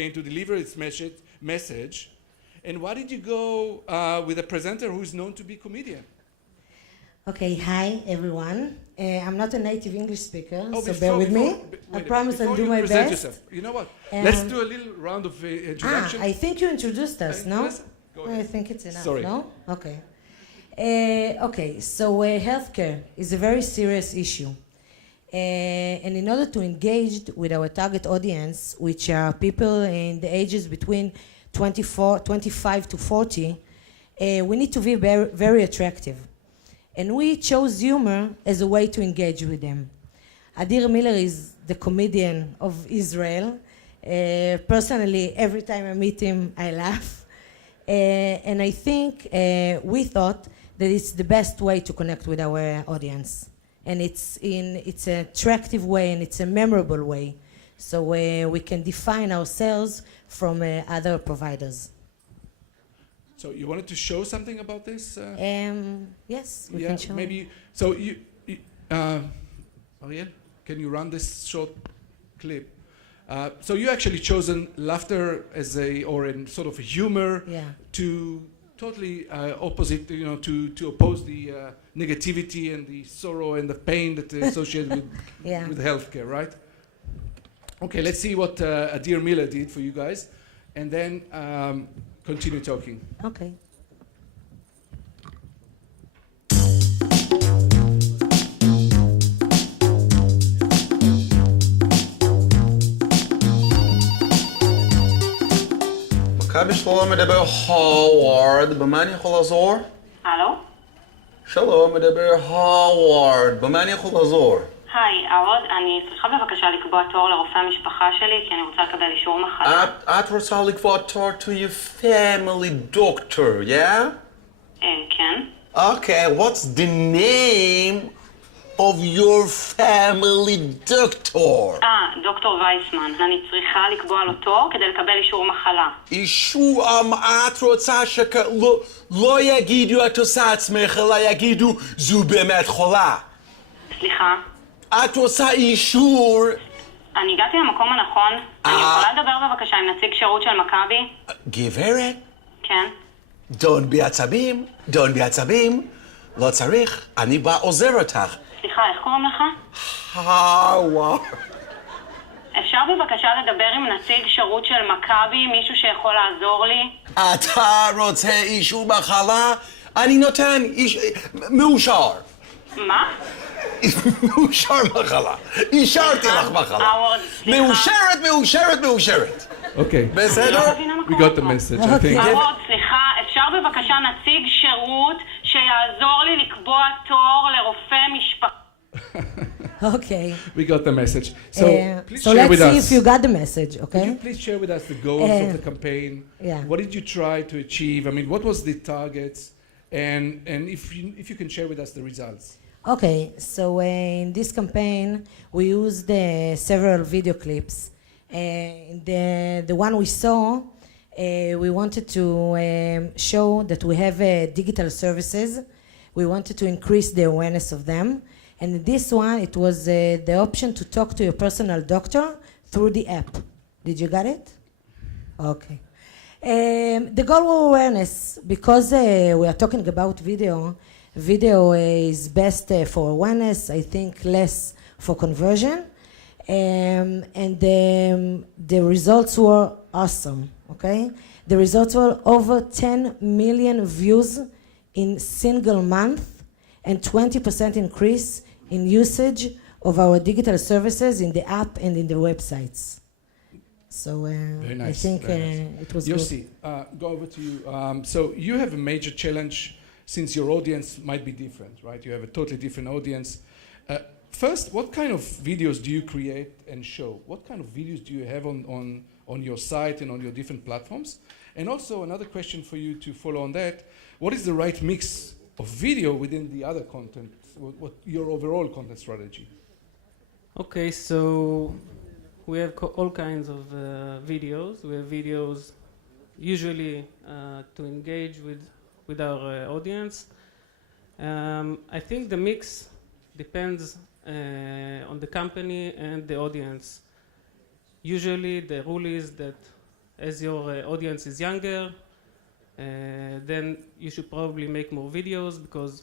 to deliver its message. And why did you go with a presenter who is known to be comedian? Okay, hi everyone. I'm not a native English speaker, so before- bear with me. before- I promise I'll before do you my present best. yourself, you know what? Let's do a little round of introduction. I think you introduced us, no? Go ahead. I think it's enough, Sorry. no? Okay. So healthcare is a very serious issue. And in order to engage with our target audience, which are people in the ages between 25 to 40, we need to be very, very attractive. And we chose humor as a way to engage with them. Adir Miller is the comedian of Israel. Personally, every time I meet him, I laugh. And I think we thought that it's the best way to connect with our audience. And it's an attractive way and it's a memorable way. So we can define ourselves from other providers. So you wanted to show something about this? Yes, we can show. Maybe. So Ariel, can you run this short clip? So you actually chosen laughter as in sort of humor to totally opposite, to oppose the negativity and the sorrow and the pain that is associated with healthcare, right? Okay, let's see what Adir Miller did for you guys, and then continue talking. Okay. מכבי שלום מדבר הווארד, במה אני יכול לעזור? הלו? שלום מדבר הווארד, במה אני יכול לעזור? היי, אהוד, אני צריכה בבקשה לקבוע תור לרופא המשפחה שלי, כי אני רוצה לקבל אישור מחלה. את רוצה לקבוע תור to your family doctor, yeah? כן. Okay, what's the name of your family doctor? דוקטור וייסמן. אני צריכה לקבוע לו תור כדי לקבל אישור מחלה. אישור, את רוצה לא יגידו את עושה עצמך, אלא יגידו זו באמת חולה. סליחה? את רוצה אישור? אני הגעתי למקום הנכון. אני יכולה לדבר בבקשה עם נציג שירות של מכבי? גברת? כן. דון בעצבים, לא צריך, אני בא עוזר אותך. סליחה, איך קוראים לך? וואו. אפשר בבקשה לדבר עם נציג שירות של מכבי, מישהו שיכול לעזור לי? אתה רוצה אישור מחלה? אני נותן מאושר. מה? מאושר מחלה. אישרתי לך מחלה. מאושרת. Okay. בסדר? We got the message, I think. אהוד, סליחה, אפשר בבקשה נציג שירות שיעזור לי לקבוע תור לרופא משפחה? Okay. We got the message. So please share let's with see us. if you got the message, okay? Could you please share with us the goals of the campaign? Yeah. What did you try to achieve? I mean, what was the targets? And if you can share with us the results. Okay, so in this campaign we used several video clips. The one we saw, we wanted to show that we have digital services. We wanted to increase the awareness of them. And this one, it was the option to talk to your personal doctor through the app. Did you get it? Okay. The goal was awareness. Because we are talking about video is best for awareness, I think less for conversion. And the results were awesome, okay? The results were over 10 million views in single month and 20% increase in usage of our digital services in the app and in the websites. So Very nice, I think it was Yossi, good. go over to you. So you have a major challenge since your audience might be different, right? You have a totally different audience. First, what kind of videos do you create and show? What kind of videos do you have on your site and on your different platforms? And also another question for you to follow on that, what is the right mix of video within the other content? What your overall content strategy? Okay, so we have all kinds of videos. We have videos usually to engage with our audience. I think the mix depends on the company and the audience. Usually the rule is that as your audience is younger, then you should probably make more videos because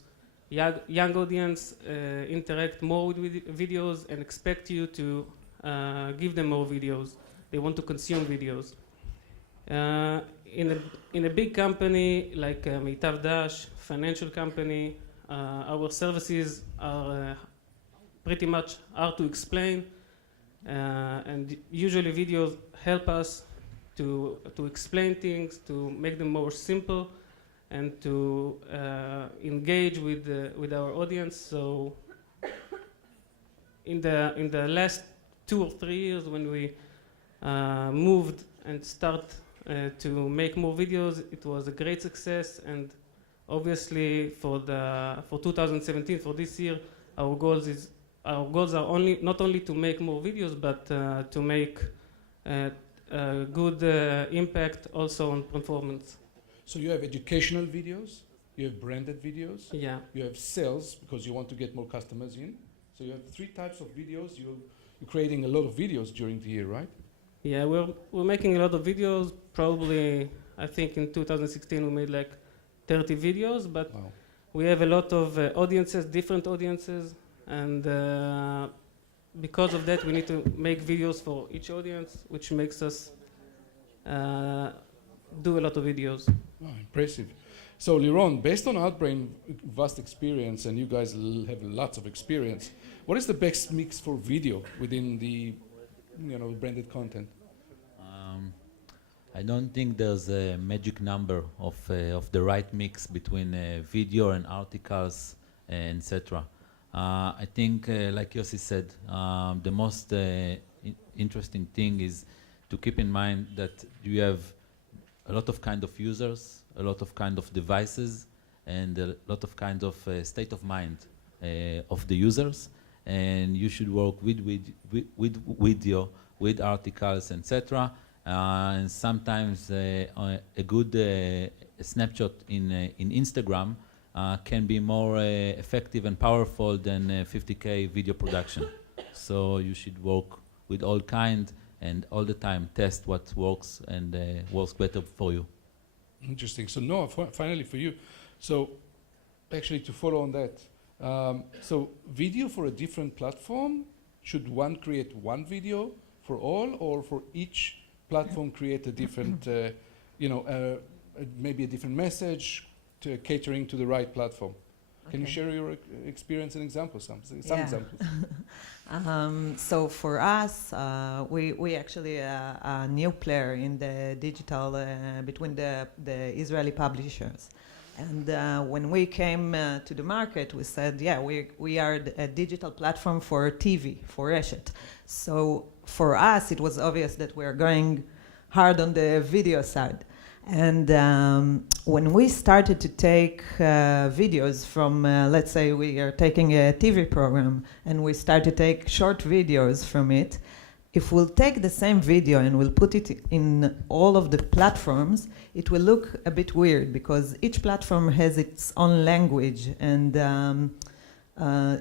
young audience interact more with videos and expect you to give them more videos. They want to consume videos. In a big company like Meitav Dash, financial company, our services are pretty much hard to explain, and usually videos help us to explain things, to make them more simple, and to engage with our audience. So in the last 2 or 3 years, when we moved and start to make more videos, it was a great success. And obviously for 2017, for this year, our goals are not only to make more videos, but to make good impact also on performance. So you have educational videos, you have branded videos, Yeah. you have sales because you want to get more customers in. So you have 3 types of videos. You're creating a lot of videos during the year, right? Yeah, we're making a lot of videos. Probably, I think in 2016 we made like 30 videos, but Wow. we have a lot of audiences, different audiences, and because of that we need to make videos for each audience, which makes us do a lot of videos. Oh, impressive. So Liron, based on Outbrain vast experience, and you guys have lots of experience, what is the best mix for video within the branded content? I don't think there's a magic number of the right mix between video and articles, etc. I think, like Yossi said, the most interesting thing is to keep in mind that you have a lot of kind of users, a lot of kind of devices, and a lot of kind of state of mind of the users, and you should work with video, with articles, etc. And sometimes a good snapshot in Instagram can be more effective and powerful than 50K video production. So you should work with all kind and all the time test what works and works better for you. Interesting. So Noah, finally for you. So actually to follow on that, so video for a different platform, should one create one video for all, or for each platform create a different, maybe a different message to catering to the right platform? Can you share your experience and examples, some examples? So for us, we actually a new player in the digital between the Israeli publishers. And when we came to the market, we said, yeah, we are a digital platform for TV, for Reshet. So for us, it was obvious that we are going hard on the video side. And when we started to take videos from, let's say we are taking a TV program, and we start to take short videos from it, if we'll take the same video and we'll put it in all of the platforms, it will look a bit weird because each platform has its own language, and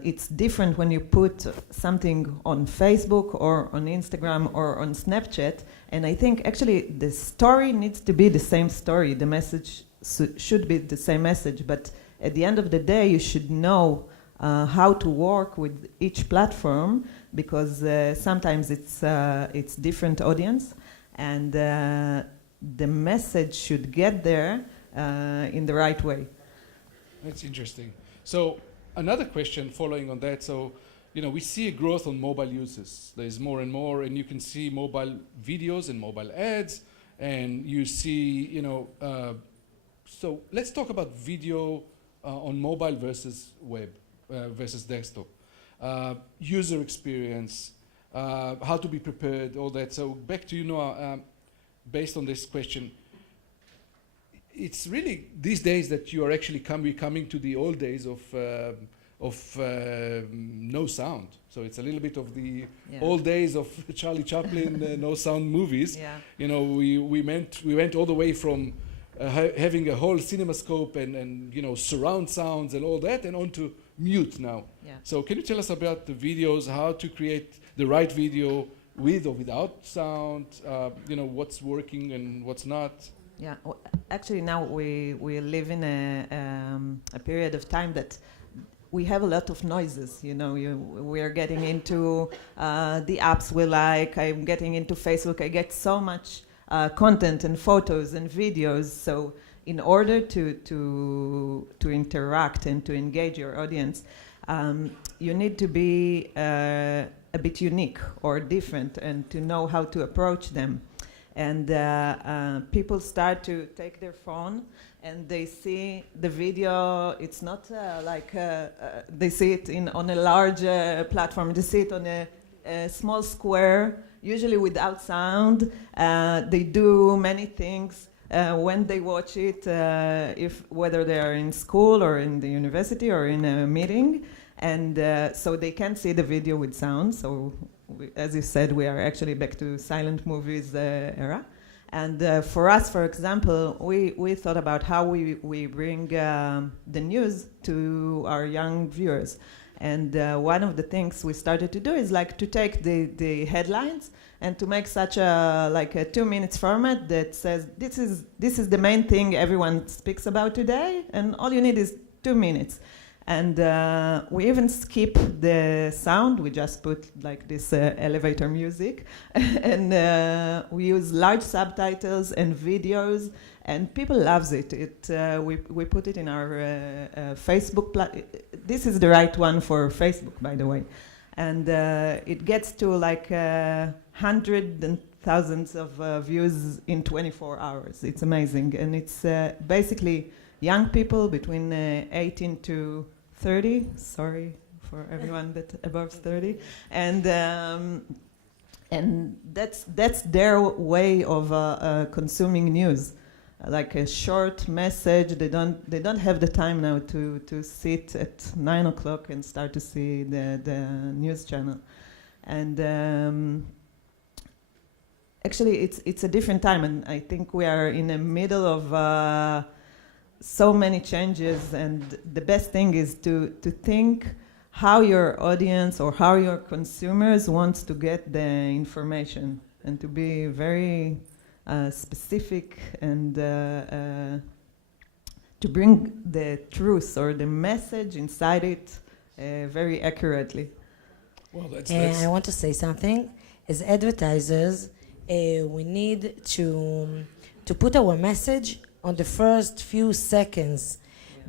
it's different when you put something on Facebook or on Instagram or on Snapchat. And I think actually the story needs to be the same story. The message should be the same message, but at the end of the day, you should know how to work with each platform, because sometimes it's different audience, and the message should get there in the right way. That's interesting. So another question following on that. So, we see a growth on mobile users. There's more and more, and you can see mobile videos and mobile ads, and you see, so let's talk about video on mobile versus web, versus desktop. User experience, how to be prepared, all that. So back to you, Noah, based on this question, it's really these days that you are actually coming to the old days of no sound. So it's a little bit of the old days of Charlie Chaplin no sound movies. Yeah. We went all the way from having a whole cinemascope and surround sounds and all that, and on to mute now. Yeah. So can you tell us about the videos, how to create the right video with or without sound, what's working and what's not. Yeah, actually now we live in a period of time that we have a lot of noises, we are getting into the apps we like, I'm getting into Facebook, I get so much content and photos and videos, so in order to interact and to engage your audience, you need to be a bit unique or different and to know how to approach them. And people start to take their phone and they see the video. It's not they see it on a large platform. They see it on a small square, usually without sound. They do many things when they watch it, whether they are in school or in the university or in a meeting. And so they can't see the video with sound. So as you said, we are actually back to silent movies era. And for us, for example, we thought about how we bring the news to our young viewers. And one of the things we started to do is to take the headlines and to make such a 2 minutes format that says, this is the main thing everyone speaks about today, and all you need is 2 minutes. And we even skip the sound. We just put this elevator music. And we use large subtitles and videos, and people loves it. We put it in our Facebook. This is the right one for Facebook, by the way. And it gets to hundreds and thousands of views in 24 hours. It's amazing. And it's basically young people between 18 to 30, sorry for everyone that above 30, and that's their way of consuming news, like a short message. They don't have the time now to sit at 9 o'clock and start to see the news channel, and actually it's a different time, and I think we are in the middle of so many changes, and the best thing is to think how your audience or how your consumers wants to get the information, and to be very specific, and to bring the truth or the message inside it very accurately. Well, that's I want to say something. As advertisers, we need to put our message on the first few seconds,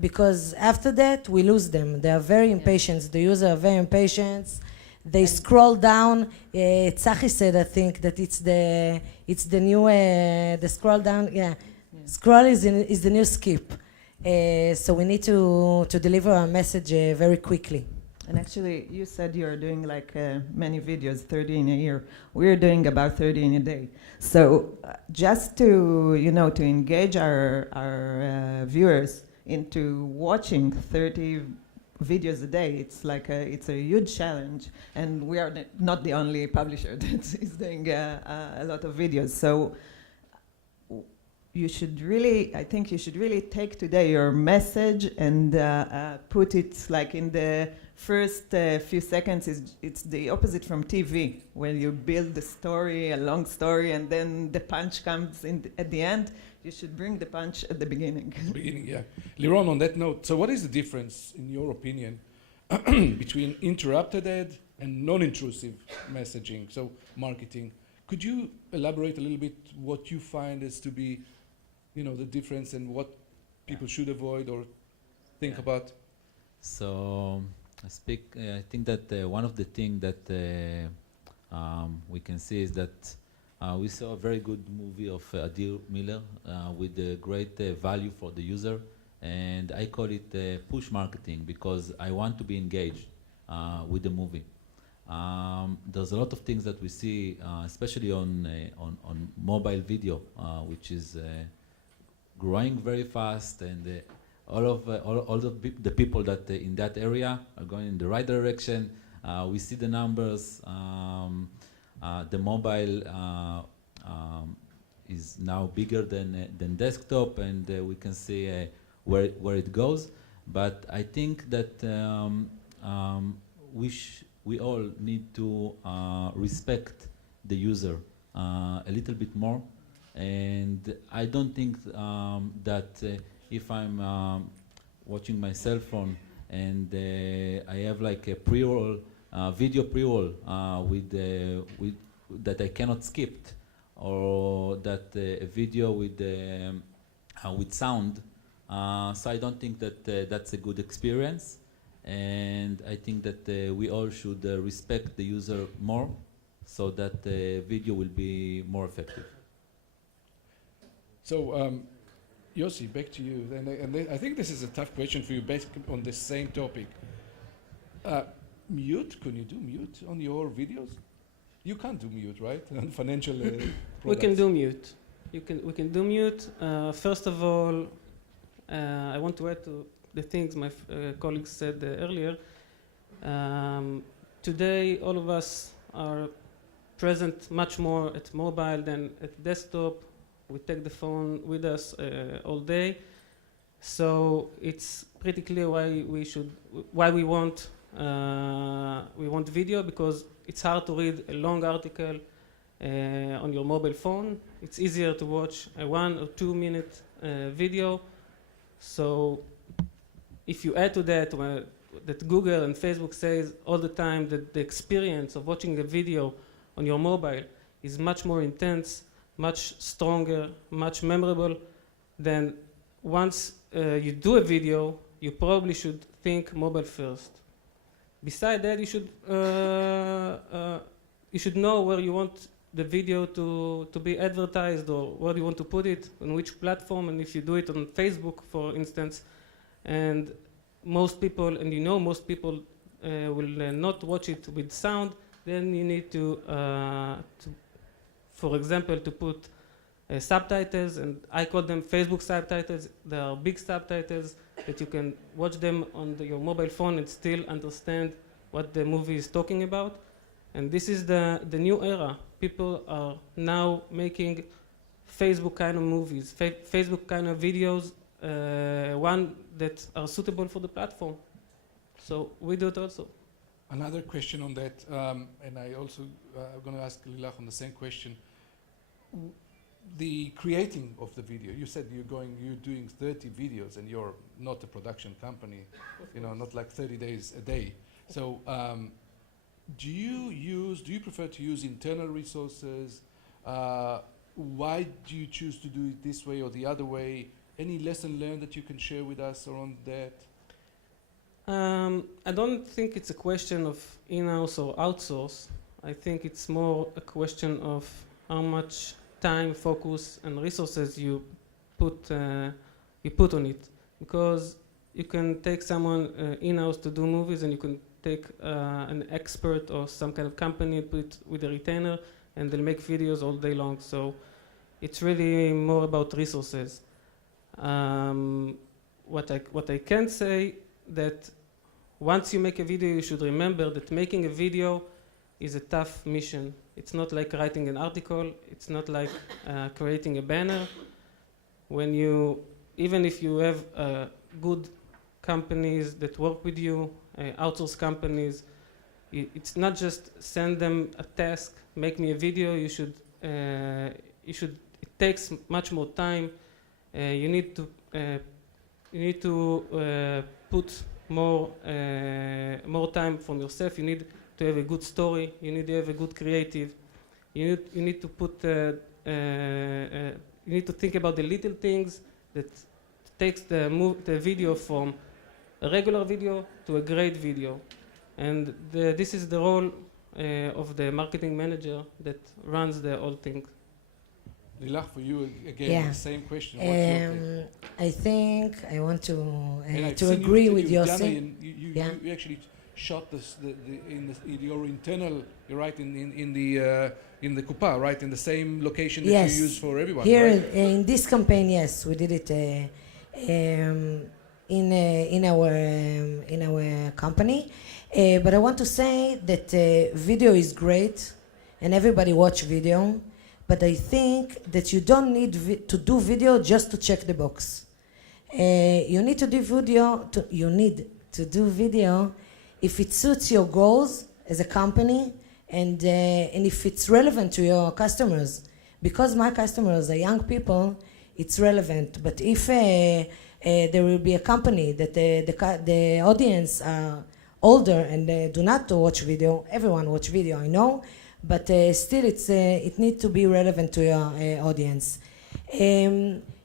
because after that we lose them. They are very impatient. The users are very impatient. They scroll down. Tzachi said, I think, that it's the new the scroll down. Yeah, scroll is the new skip. So we need to deliver our message very quickly. And actually, you said you're doing many videos, 30 in a year. We're doing about 30 in a day. So just to to engage our viewers into watching 30 videos a day, it's a huge challenge. And we are not the only publisher that is doing a lot of videos. So I think you should really take today your message and put it in the first few seconds. It's the opposite from TV, where you build the story, a long story, and then the punch comes at the end. You should bring the punch at the beginning. Yeah. Liron, on that note, so what is the difference, in your opinion, between interrupted ad and non-intrusive messaging, so marketing? Could you elaborate a little bit what you find as to be, the difference, and what people should avoid or think about? So I think that one of the things that we can see is that we saw a very good movie of Adil Miller with a great value for the user, and I call it push marketing, because I want to be engaged with the movie. There's a lot of things that we see, especially on mobile video, which is growing very fast, and all the people that in that area are going in the right direction. We see the numbers. The mobile is now bigger than desktop, and we can see where it goes. But I think that we all need to respect the user a little bit more. And I don't think that if I'm watching my cell phone and I have like a pre-roll, video pre-roll with that I cannot skip, or that a video with sound. So I don't think that that's a good experience, and I think that we all should respect the user more, so that the video will be more effective. So, Yossi, back to you. And I think this is a tough question for you, based on the same topic. Mute? Can you do mute on your videos? You can't do mute, right? On financial We can do mute. We can do mute. First of all, I want to add to the things my colleagues said earlier. Today, all of us are present much more at mobile than at desktop. We take the phone with us all day, so it's pretty clear why we want video, because it's hard to read a long article on your mobile phone. It's easier to watch a 1 or 2 minute video. So if you add to that that Google and Facebook says all the time that the experience of watching a video on your mobile is much more intense, much stronger, much memorable, then once you do a video, you probably should think mobile first. Besides that, you should know where you want the video to be advertised, or where you want to put it, on which platform. And if you do it on Facebook, for instance, and most people will not watch it with sound, then you need to for example, to put subtitles, and I call them Facebook subtitles. They are big subtitles that you can watch them on your mobile phone and still understand what the movie is talking about. And this is the new era. People are now making Facebook kind of movies, Facebook kind of videos, one that are suitable for the platform. So we do it also. Another question on that, and I also I'm going to ask Lilach on the same question. The creating of the video, you said you're doing 30 videos, and you're not a production company, not like 30 days a day. So do you prefer to use internal resources? Why do you choose to do it this way or the other way? Any lesson learned that you can share with us around that? I don't think it's a question of in-house or outsource. I think it's more a question of how much time, focus, and resources you put on it. Because you can take someone in-house to do movies, and you can take an expert or some kind of company, put it with a retainer, and they'll make videos all day long. So it's really more about resources. What I can say, that once you make a video, you should remember that making a video is a tough mission. It's not like writing an article. It's not like creating a banner. Even if you have good companies that work with you, outsource companies, it's not just send them a task, make me a video. It takes much more time. You need to put more time from yourself. You need to have a good story. You need to have a good creative. You need to put. You need to think about the little things that takes the video from a regular video to a great video, and this is the role of the marketing manager that runs the whole thing. Lilach, for you again, the same question. I think I want to agree with Yossi. You actually shot your internal. You're right in the Kupa, right, in the same location that you use for everyone. Here right? In this campaign, yes, we did it in our company. But I want to say that video is great, and everybody watch video. But I think that you don't need to do video just to check the box. You need to do video if it suits your goals as a company, and if it's relevant to your customers. Because my customers are young people, it's relevant. But if there will be a company that the audience are older and do not watch video, everyone watch video, I know, but still it needs to be relevant to your audience.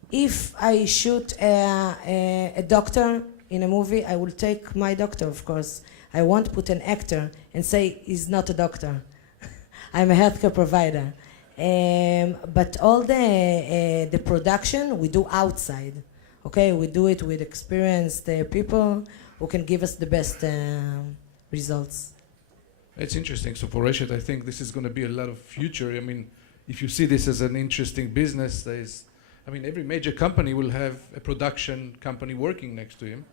If I shoot a doctor in a movie, I will take my doctor, of course. I won't put an actor and say he's not a doctor. I'm a healthcare provider. But all the production we do outside. Okay, we do it with experienced people who can give us the best results. It's interesting. So for Reshet, I think this is going to be a lot of future. I mean, if you see this as an interesting business, every major company will have a production company working next to him,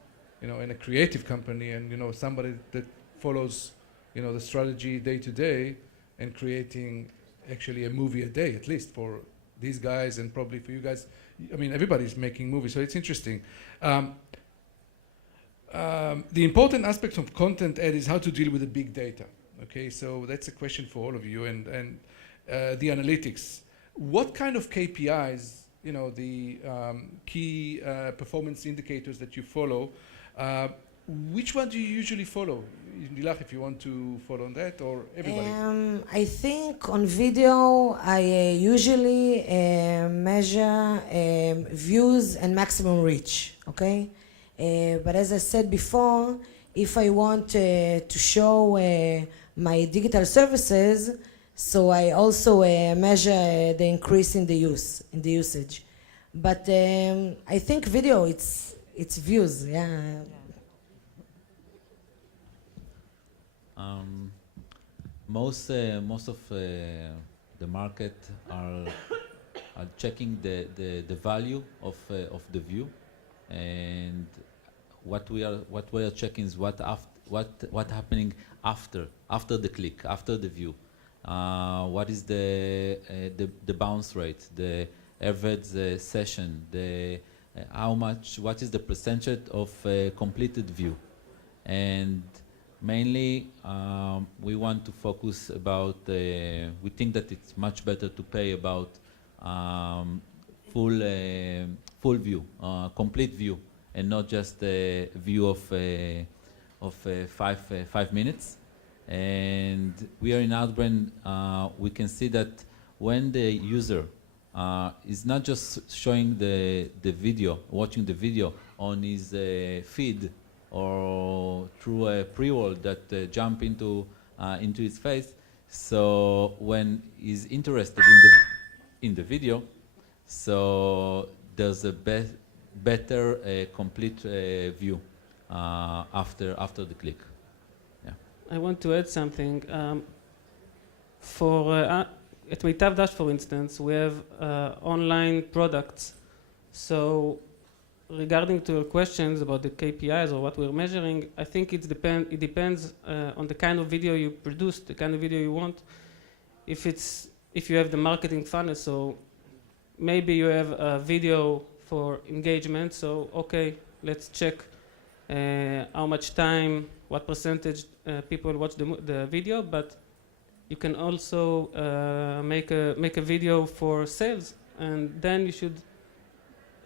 and a creative company, and somebody that follows, the strategy day to day, and creating actually a movie a day, at least for these guys and probably for you guys. Everybody's making movies, so it's interesting. The important aspect of content ad is how to deal with the big data. Okay, so that's a question for all of you, and the analytics. What kind of KPIs, the key performance indicators that you follow, which one do you usually follow? Lilach, if you want to follow on that, or everybody? I think on video, I usually measure views and maximum reach, okay? But as I said before, if I want to show my digital services, so I also measure the increase in the usage. But I think video, it's views, yeah. Most of the market are checking the value of the view, and what we are checking is what happening after the click, after the view. What is the bounce rate, the average session, what is the percentage of completed view, and mainly we want to focus about. We think that it's much better to pay about full view, complete view, and not just a view of 5 minutes. And we are in Outbrain, we can see that when the user is not just showing the video, watching the video on his feed or through a pre-roll that jump into his face, so when he's interested in the video, so there's a better complete view after the click. I want to add something. At Meitav Dash, for instance, we have online products. So regarding to your questions about the KPIs or what we're measuring, I think it depends on the kind of video you produce, the kind of video you want. If you have the marketing funnel, so maybe you have a video for engagement, so okay, let's check how much time, what percentage people watch the video, but you can also make a video for sales, and then you should,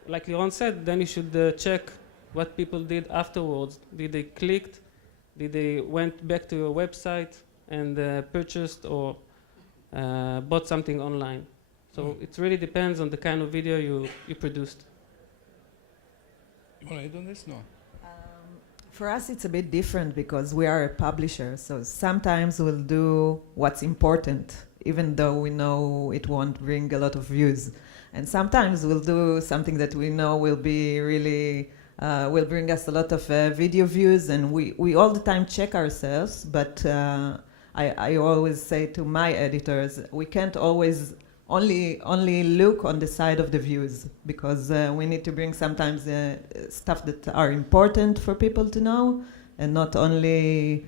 like Liron said, then you should check what people did afterwards. Did they clicked? Did they went back to your website and purchased or bought something online? So it really depends on the kind of video you produced. You want to add on this? No. For us, it's a bit different because we are a publisher. So sometimes we'll do what's important, even though we know it won't bring a lot of views. And sometimes we'll do something that we know will be really, will bring us a lot of video views. And we all the time check ourselves. But I always say to my editors, we can't always only look on the side of the views, because we need to bring sometimes stuff that are important for people to know, and not only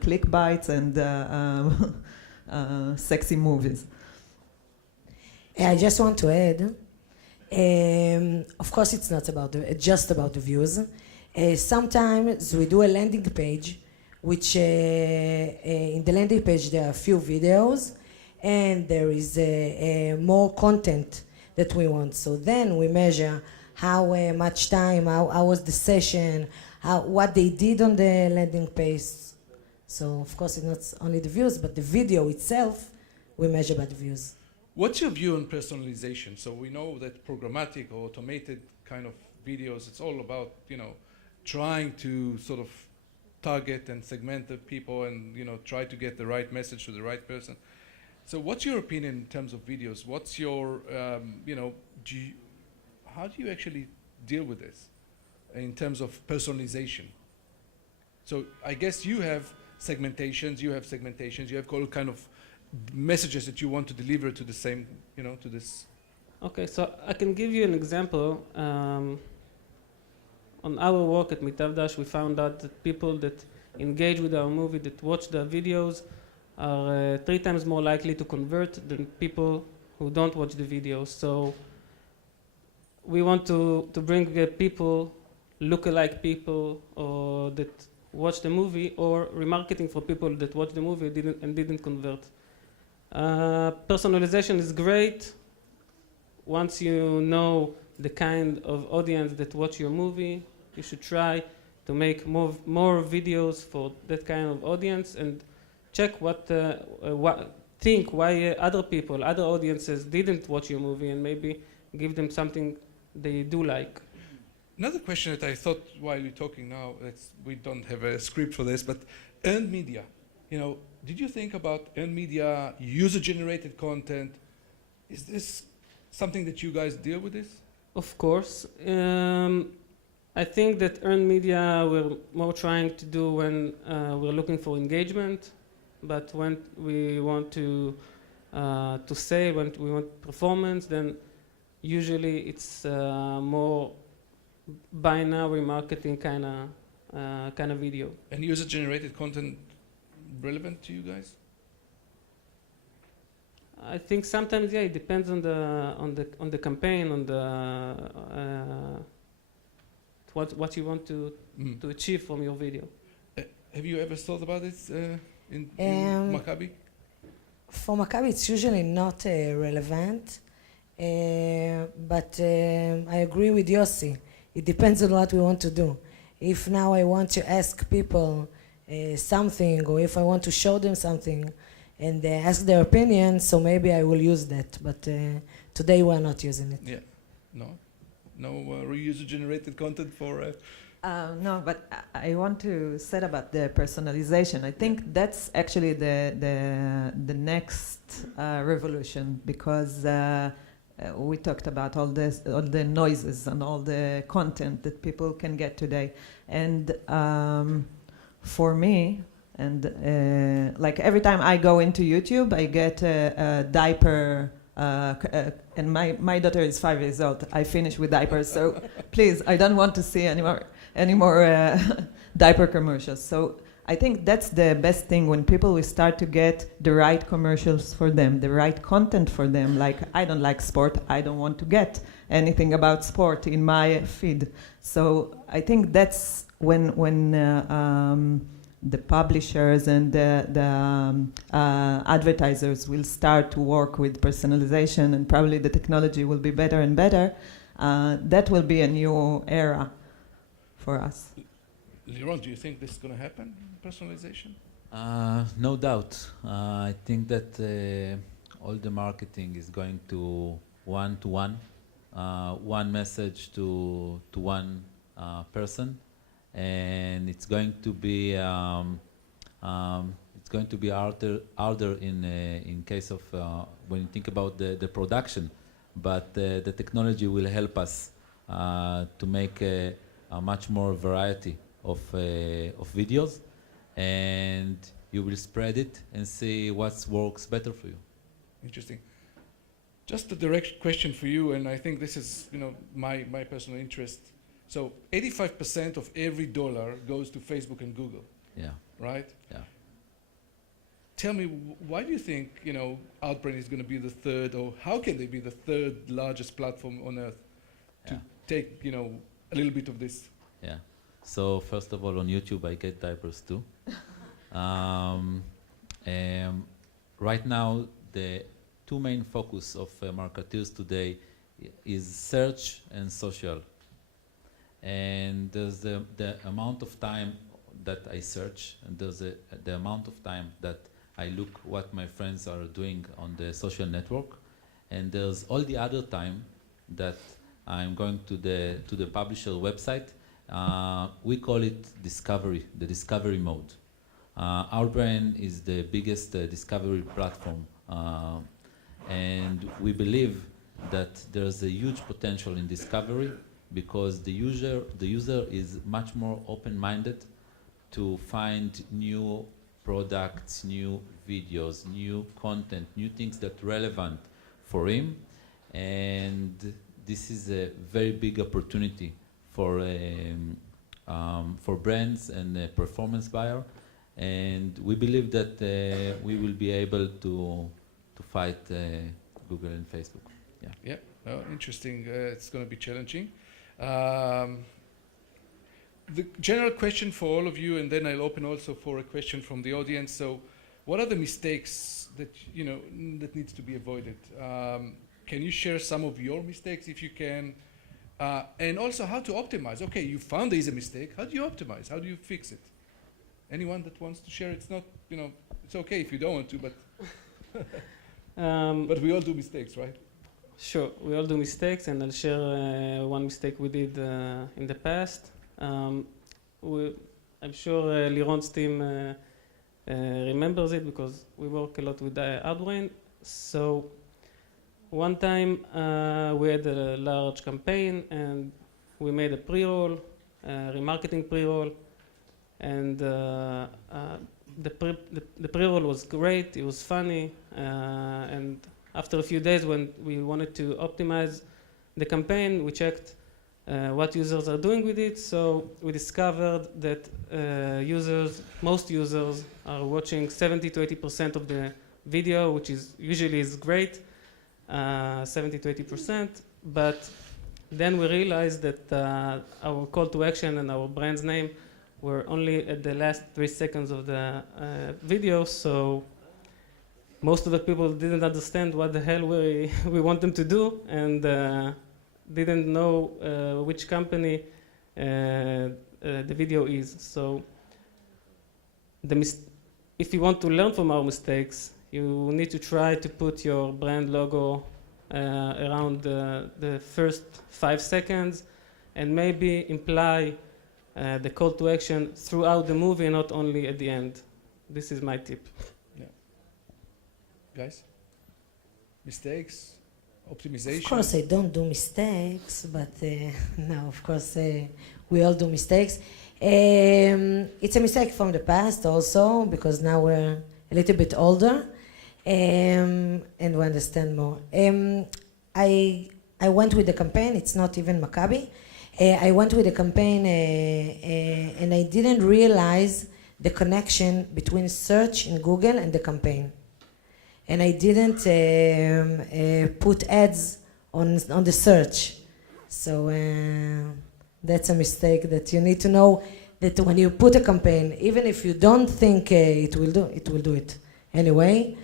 click bites and sexy movies. I just want to add, of course it's not about just about the views. Sometimes we do a landing page which in the landing page there are a few videos, and there is more content that we want. So then we measure how much time, how was the session, what they did on the landing page. So of course it's not only the views, but the video itself, we measure by the views. What's your view on personalization? So we know that programmatic or automated kind of videos, it's all about, trying to sort of target and segment the people and, try to get the right message to the right person. So what's your opinion in terms of videos? What's your, how do you actually deal with this in terms of personalization? So I guess you have segmentations, you have all kind of messages that you want to deliver to the same, to this. Okay, so I can give you an example. On our work at Meitav, we found out that people that engage with our movie, that watch the videos, are 3 times more likely to convert than people who don't watch the videos. So we want to bring people, look-alike people, or that watch the movie, or remarketing for people that watch the movie didn't convert. Personalization is great once you know the kind of audience that watch your movie. You should try to make more videos for that kind of audience, and check why other people, other audiences didn't watch your movie, and maybe give them something they do like. Another question that I thought while you're talking now, we don't have a script for this, but earned media. Did you think about earned media, user-generated content? Is this something that you guys deal with this? Of course. I think that earned media we're more trying to do when we're looking for engagement, but when we want to sell, when we want performance, then usually it's more binary marketing kind of video. And user-generated content relevant to you guys? I think sometimes, yeah, it depends on the campaign, on the what you want to achieve from your video. Have you ever thought about this in Maccabi? For Maccabi, it's usually not relevant, but I agree with Yossi. It depends on what we want to do. If now I want to ask people something, or if I want to show them something and ask their opinion, so maybe I will use that. But today we're not using it. Yeah, no user-generated content for. No, but I want to say about the personalization. I think that's actually the next revolution, because we talked about all the noises and all the content that people can get today, and for me, and like every time I go into YouTube, I get a diaper, and my daughter is 5 years old. I finish with diapers, so please, I don't want to see any more diaper commercials. So I think that's the best thing, when people will start to get the right commercials for them, the right content for them. Like, I don't like sport, I don't want to get anything about sport in my feed. So I think that's when the publishers and the advertisers will start to work with personalization, and probably the technology will be better and better. That will be a new era for us. Liron, do you think this is going to happen, personalization? No doubt. I think that all the marketing is going to one-to-one, one message to one person, and it's going to be harder in case of when you think about the production, but the technology will help us to make a much more variety of videos, and you will spread it and see what works better for you. Interesting. Just a direct question for you, and I think this is my personal interest. So 85% of every dollar goes to Facebook and Google. Yeah. Right? Yeah. Tell me, why do you think Outbrain is going to be the third, or how can they be the third largest platform on earth to take a little bit of this? Yeah. So first of all, on YouTube, I get diapers too. Right now, the two main focus of marketeers today is search and social. And there's the amount of time that I search, and there's the amount of time that I look what my friends are doing on the social network, and there's all the other time that I'm going to the publisher website. We call it discovery, the discovery mode. Outbrain is the biggest discovery platform, and we believe that there's a huge potential in discovery because the user is much more open-minded to find new products, new videos, new content, new things that are relevant for him, and this is a very big opportunity for brands and performance buyer, and we believe that we will be able to fight Google and Facebook. Yeah, interesting. It's going to be challenging. The general question for all of you, and then I'll open also for a question from the audience. So, what are the mistakes that that needs to be avoided? Can you share some of your mistakes if you can, and also how to optimize? Okay, you found there is a mistake. How do you optimize? How do you fix it? Anyone that wants to share? It's not it's okay if you don't want to, but but we all do mistakes, right? Sure, we all do mistakes, and I'll share one mistake we did in the past. I'm sure Liron's team remembers it because we work a lot with Outbrain. So one time we had a large campaign and we made a pre-roll, remarketing pre-roll, and the pre-roll was great, it was funny, and after a few days when we wanted to optimize the campaign, we checked what users are doing with it. So we discovered that most users are watching 70 to 80% of the video, which is usually great, 70 to 80%. But then we realized that our call to action and our brand's name were only at the last 3 seconds of the video. So most of the people didn't understand what the hell we want them to do, and didn't know which company the video is. So if you want to learn from our mistakes, you need to try to put your brand logo around the first 5 seconds, and maybe imply the call to action throughout the movie, not only at the end. This is my tip. Guys, mistakes, optimization. Of course, I don't do mistakes, but no, of course, we all do mistakes. It's a mistake from the past also, because now we're a little bit older, and we understand more. I went with the campaign. It's not even Maccabi. I went with the campaign, and I didn't realize the connection between search in Google and the campaign. And I didn't put ads on the search. So that's a mistake that you need to know, that when you put a campaign, even if you don't think it will do it anyway.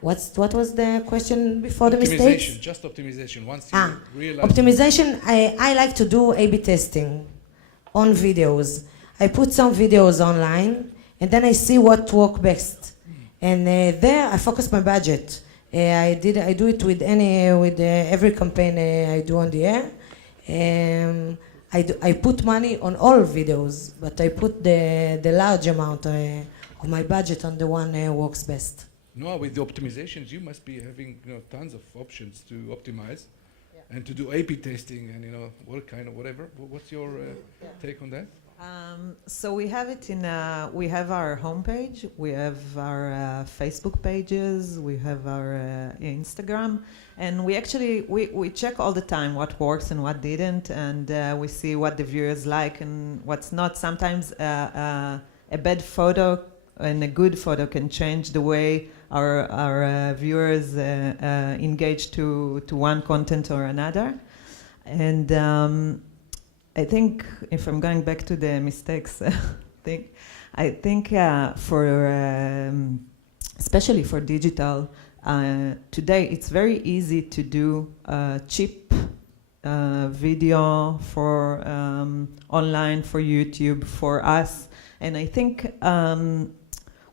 What was the question before the mistakes? Optimization, just optimization. Once you realize. Optimization, I like to do A/B testing on videos. I put some videos online, and then I see what works best. And there I focus my budget. I do it with every campaign I do on the air. I put money on all videos, but I put the large amount of my budget on the one works best. No, with the optimizations, you must be having tons of options to optimize, and to do A/B testing, and what kind of whatever. What's your take on that? So we have it we have our homepage, we have our Facebook pages, we have our Instagram, and we actually, we check all the time what works and what didn't, and we see what the viewers like and what's not. Sometimes a bad photo and a good photo can change the way our viewers engage to one content or another. And I think if I'm going back to the mistakes thing, I think especially for digital, today it's very easy to do cheap video for online, for YouTube, for us. And I think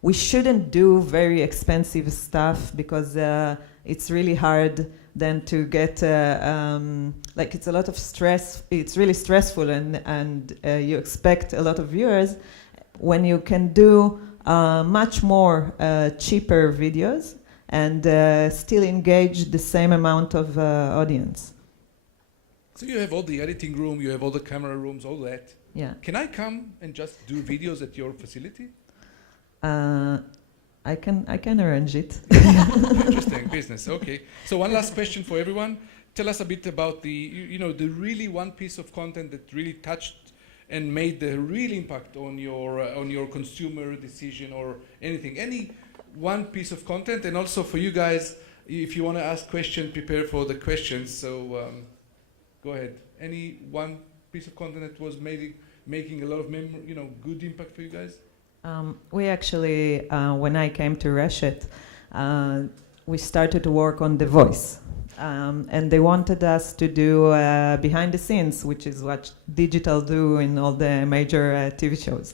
we shouldn't do very expensive stuff because it's really hard then to get, like it's a lot of stress, it's really stressful and you expect a lot of viewers when you can do much more cheaper videos and still engage the same amount of audience. So you have all the editing room, you have all the camera rooms, all that. Yeah. Can I come and just do videos at your facility? I can arrange it. Interesting business. Okay. So one last question for everyone. Tell us a bit about the really one piece of content that really touched and made the real impact on your consumer decision or anything. Any one piece of content, and also for you guys, if you want to ask questions, prepare for the questions. So go ahead. Any one piece of content that was making a lot of good impact for you guys? We actually, when I came to Reshet, we started to work on The Voice. And they wanted us to do behind the scenes, which is what digital do in all the major TV shows.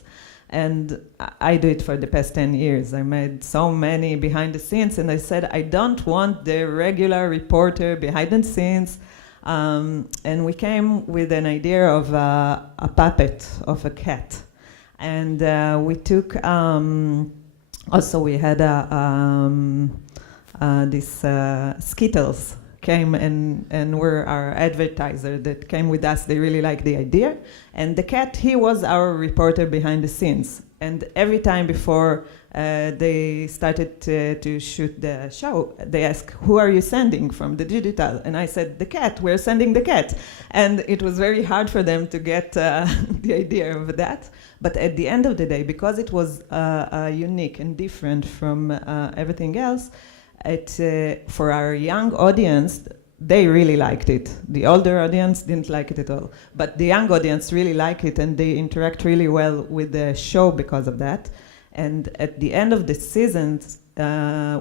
And I do it for the past 10 years. I made so many behind the scenes, and I said, I don't want the regular reporter behind the scenes. And we came with an idea of a puppet of a cat. And we took, also we had this Skittles came and were our advertiser that came with us. They really liked the idea. And the cat, he was our reporter behind the scenes. And every time before they started to shoot the show, they asked, who are you sending from the digital? And I said, the cat, we're sending the cat. And it was very hard for them to get the idea of that. But at the end of the day, because it was unique and different from everything else, for our young audience, they really liked it. The older audience didn't like it at all. But the young audience really like it, and they interact really well with the show because of that. And at the end of the seasons,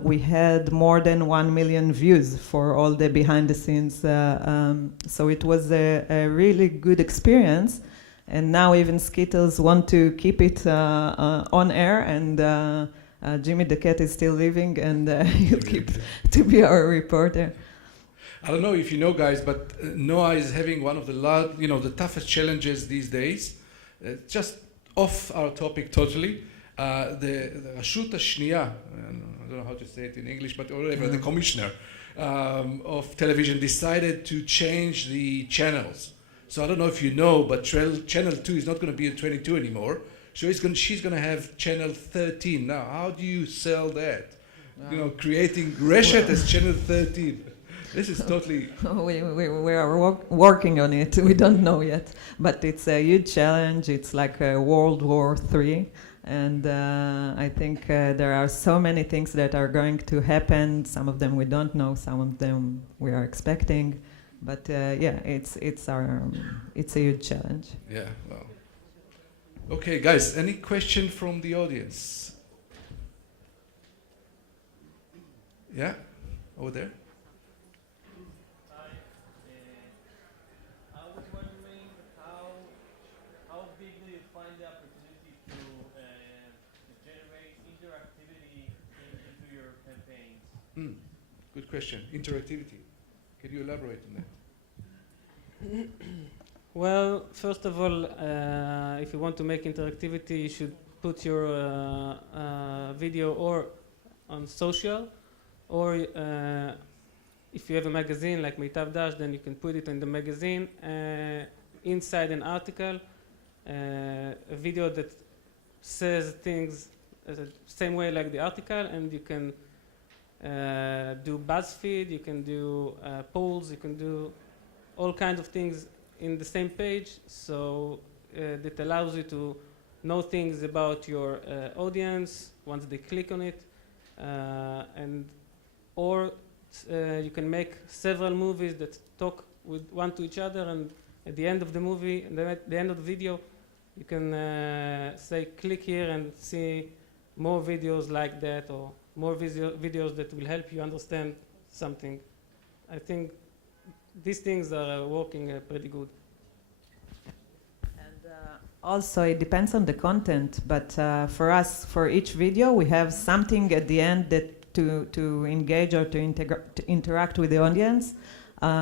we had more than 1 million views for all the behind the scenes. So it was a really good experience. And now even Skittles want to keep it on air, and Jimmy the cat is still living, and he'll keep to be our reporter. I don't know if you know, guys, but Noah is having one of the toughest challenges these days. Just off our topic totally. The Reshet Hashniya, I don't know how to say it in English, but whatever, the commissioner of television decided to change the channels. So I don't know if you know, but channel 2 is not going to be at 22 anymore. So she's going to have channel 13. Now, how do you sell that? Creating Reshet as channel 13. This is totally... we are working on it. We don't know yet. But it's a huge challenge. It's like a World War III. And I think there are so many things that are going to happen. Some of them we don't know. Some of them we are expecting. But yeah, it's a huge challenge. Yeah, well. Okay, guys, any question from the audience? Yeah, over there. I was wondering how big do you find the opportunity to generate interactivity into your campaigns? Good question. Interactivity. Can you elaborate on that? Well, first of all, if you want to make interactivity, you should put your video or on social, or if you have a magazine like Meitav Dash, then you can put it in the magazine inside an article, a video that says things the same way like the article, and you can do BuzzFeed, you can do polls, you can do all kinds of things in the same page, so that allows you to know things about your audience once they click on it, or you can make several movies that talk with one to each other, and at the end of the movie, at the end of the video, you can say click here and see more videos like that, or more videos that will help you understand something. I think these things are working pretty good. And also, it depends on the content, but for us, for each video, we have something at the end that to engage or to interact with the audience.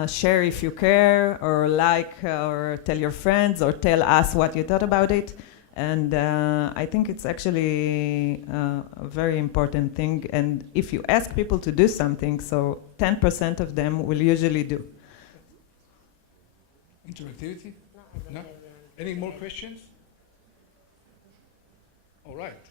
Share if you care, or like, or tell your friends, or tell us what you thought about it. And I think it's actually a very important thing. And if you ask people to do something, so 10% of them will usually do. Interactivity? No? Any more questions? All right.